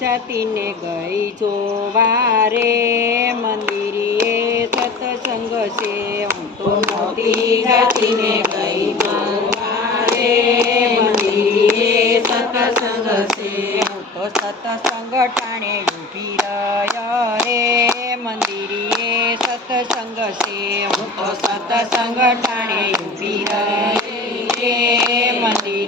જાતિને ગઈ જોવા રે મંદિરે સત્સંગ છે. તો મોટી જાતિને ગઈ જોવા રે મંદિરે સત્સંગ છે. હું તો સત્સંગ ટાણે ઊભી રહ્યો રે મંદિરે સત્સંગ છે. તો સત્સંગ ટાણે ઊભી રહી રે મંદિરે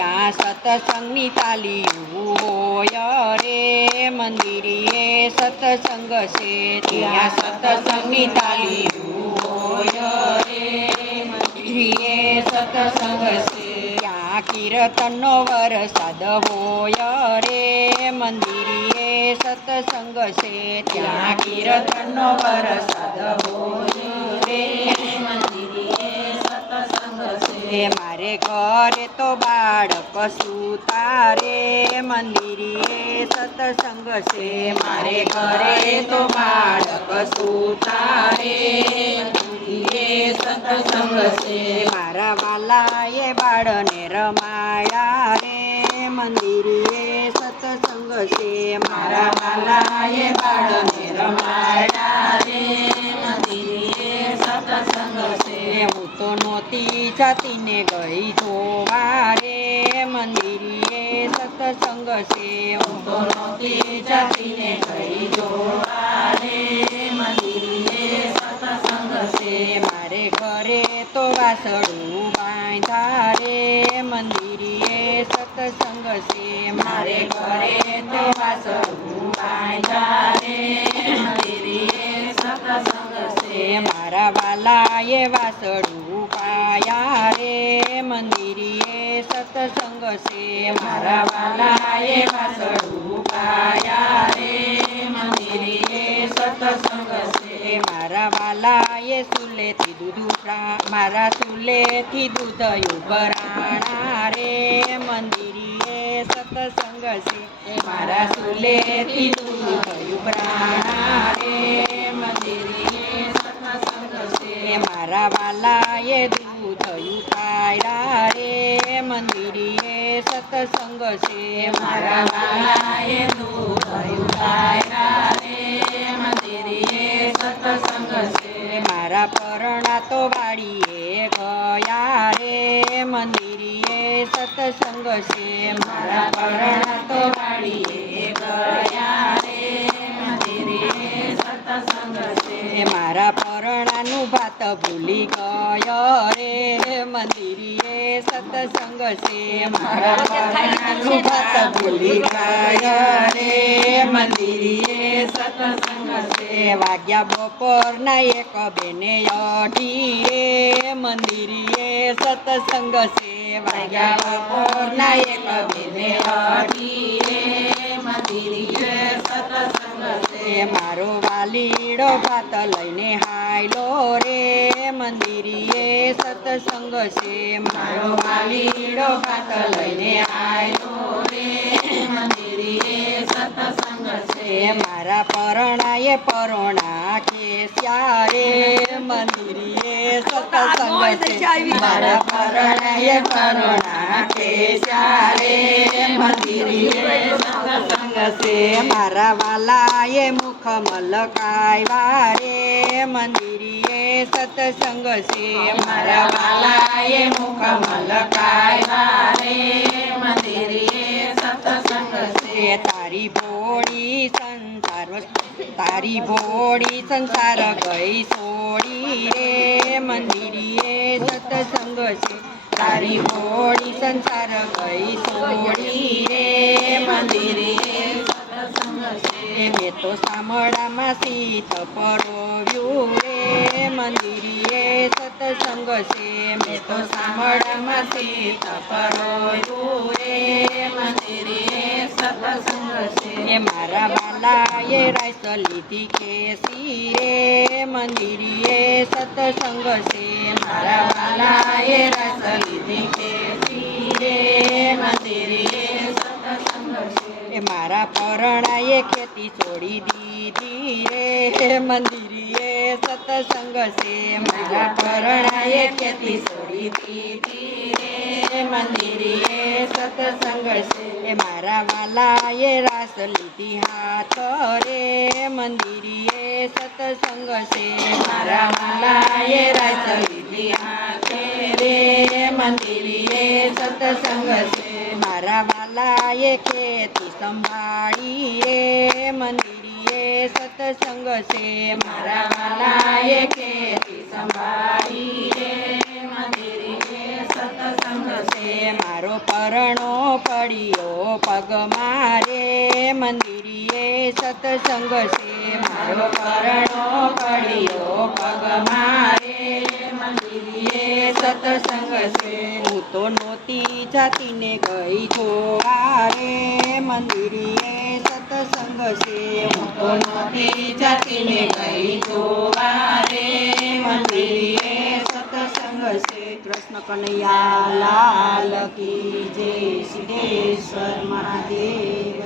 ત્યાં સત્સંગની તાલીઓ હોય રે મંદિરે સત્સંગ છે. ત્યાં સત્સંગની તાલીઓ હોય રે મંદિરે સત્સંગ છે. ત્યાં કીર્તનનો વરસાદ હોય રે મંદિરે સત્સંગ છે. ત્યાં કીર્તનનો વરસાદ હોય રે. છે મારે ઘરે તો બાળક સુતારે મંદિરે સત્સંગ છે. મારે ઘરે તો બાળક સુતારે મંદિરે સત્સંગ છે. મારા વાલાએ બાળને રમાયા રે. મંદિરે સત્સંગ છે. મારા વાલાએ જાતીને ગઈ જોવા રે મંદિરે સત્સંગ છે. મારે ઘરે તો વાસળું બાંધા રે મંદિરે સત્સંગ છે. મારે ઘરે તો વાસળું બાંધા રે મંદિરે સત્સંગ છે. મારા વાલાએ વાસળું પાયા રે મંદિરે સત્સંગ છે મારા વાલાએ વાસળું પાયા રે મંદિરે સત્સંગ છે મારા વાલાએ સુલેથી દૂધ ઉપરા- મારા સુલેથી દૂધ ઉભરાણા રે મંદિરે સત્સંગ છે મારા સુલેથી દૂધ ઉભરાણા રે મંદિરે છે મારા વાલાએ દૂધ ઉપાયરા રે. મંદિરે સત્સંગ છે. મારા વાલાએ દૂધ ઉપાયરા રે. મંદિરે સત્સંગ છે. મારા પરણા તો વાડીએ ગયા રે. મંદિરે સત્સંગ છે. મારા પરણા તો વાડીએ ગયા રે. મંદિરે સત્સંગ છે. મારા ભાત ભૂલી ગયો રે મંદિરે સત્સંગ છે, મારા ભાત ભૂલી ગયો રે મંદિરે સત્સંગ છે, વાગ્યા બપોરના એક બેને અઢી રે મંદિરે સત્સંગ છે, વાગ્યા બપોરના એક બેને અઢી રે છે મારો વાલીડો ભાત લઈને હાયલો રે મંદિરીએ સત્સંગ છે. મારો વાલીડો ભાત લઈને હાયલો રે મંદિરે સત્સંગ છે. મારા પરણાએ પરોણા કેસ્યા રે મંદિરીએ સત્સંગ છે. મારા પરણાએ પરોણા કેસ્યા રે મંદિરે છે મારા વાલાએ મુખ મલકાવ્યા રે મંદિરીએ સતસંગ છે મારા વાલાએ મુખ મલકાવ્યા રે મંદિરીએ સતસંગ છે. તારી ભોળી સંસાર, તારી ભોળી સંસાર ગઈ છોડી રે, મંદિરીએ સતસંગ છે. તારી ભોળી સંસાર ગઈ છોડી તો સામડામાં સીત પરોવ્યું રે. મંદિરે સતસંગ છે. મેં તો સામડામાં સીત પરોવ્યું રે. મંદિરે સતસંગ છે. મારા વાલાએ રાઈસ લીધી કેસી રે મંદિરે સતસંગ છે. મારા વાલાએ રાઈસ લીધી કેસી એ ખેતી છોડી દીધી રે. મંદિરીએ સતસંગ છે. મારા પરણાએ ખેતી છોડી દીધી રે. મંદિરે સતસંગ છે. મારા વાલાએ રાસ લીધી હાથ રે. મંદિરીએ સતસંગ છે. મારા વાલાએ રાસ લીધી હાથ રે. મંદિરે સતસંગ છે. મારા વાલાએ ખેતી સંભાળી રે મંદિરે સત્સંગ છે. મારા વાલાએ ખેતી સંભાળી રે મંદિરે સત્સંગ છે. મારો પરણો પડ્યો પગ મારે, મંદિરીએ સત્સંગ છે. મારો પરણો પડ્યો પગ મારે, મંદિરીએ સત્સંગ જાતી ને ગઈ થોવારે મંદિરે સત્સંગ છે જતી તો ગઈ જાતી રે ગઈ મંદિરે સત્સંગ છે કૃષ્ણ કનૈયા લાલ કી જય સિદ્ધેશ્વર મહાદેવ